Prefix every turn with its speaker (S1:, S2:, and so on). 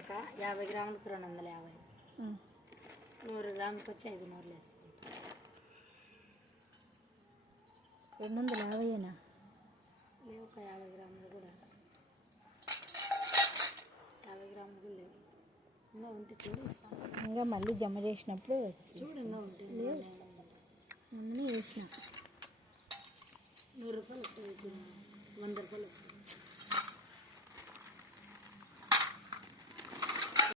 S1: ఒక యాభై గ్రాములకు రెండు వందల యాభై. నూరు గ్రాములకు వచ్చి ఐదు నూరులు వేసుకుంటాం.
S2: రెండు వందల యాభైనా
S1: లేవు ఒక యాభై గ్రాములు కూడా. యాభై గ్రాములు కూడా లేవు. ఇంకా ఉంటే చూడు
S2: ఇంకా మళ్ళీ జమ చేసినప్పుడు
S1: చూడు ఇంకా ఉంటే ఇంకా నేను
S2: మొన్ననే వేసిన
S1: నూరు రూపాయలు వస్తుంది వంద రూపాయలు వస్తుంది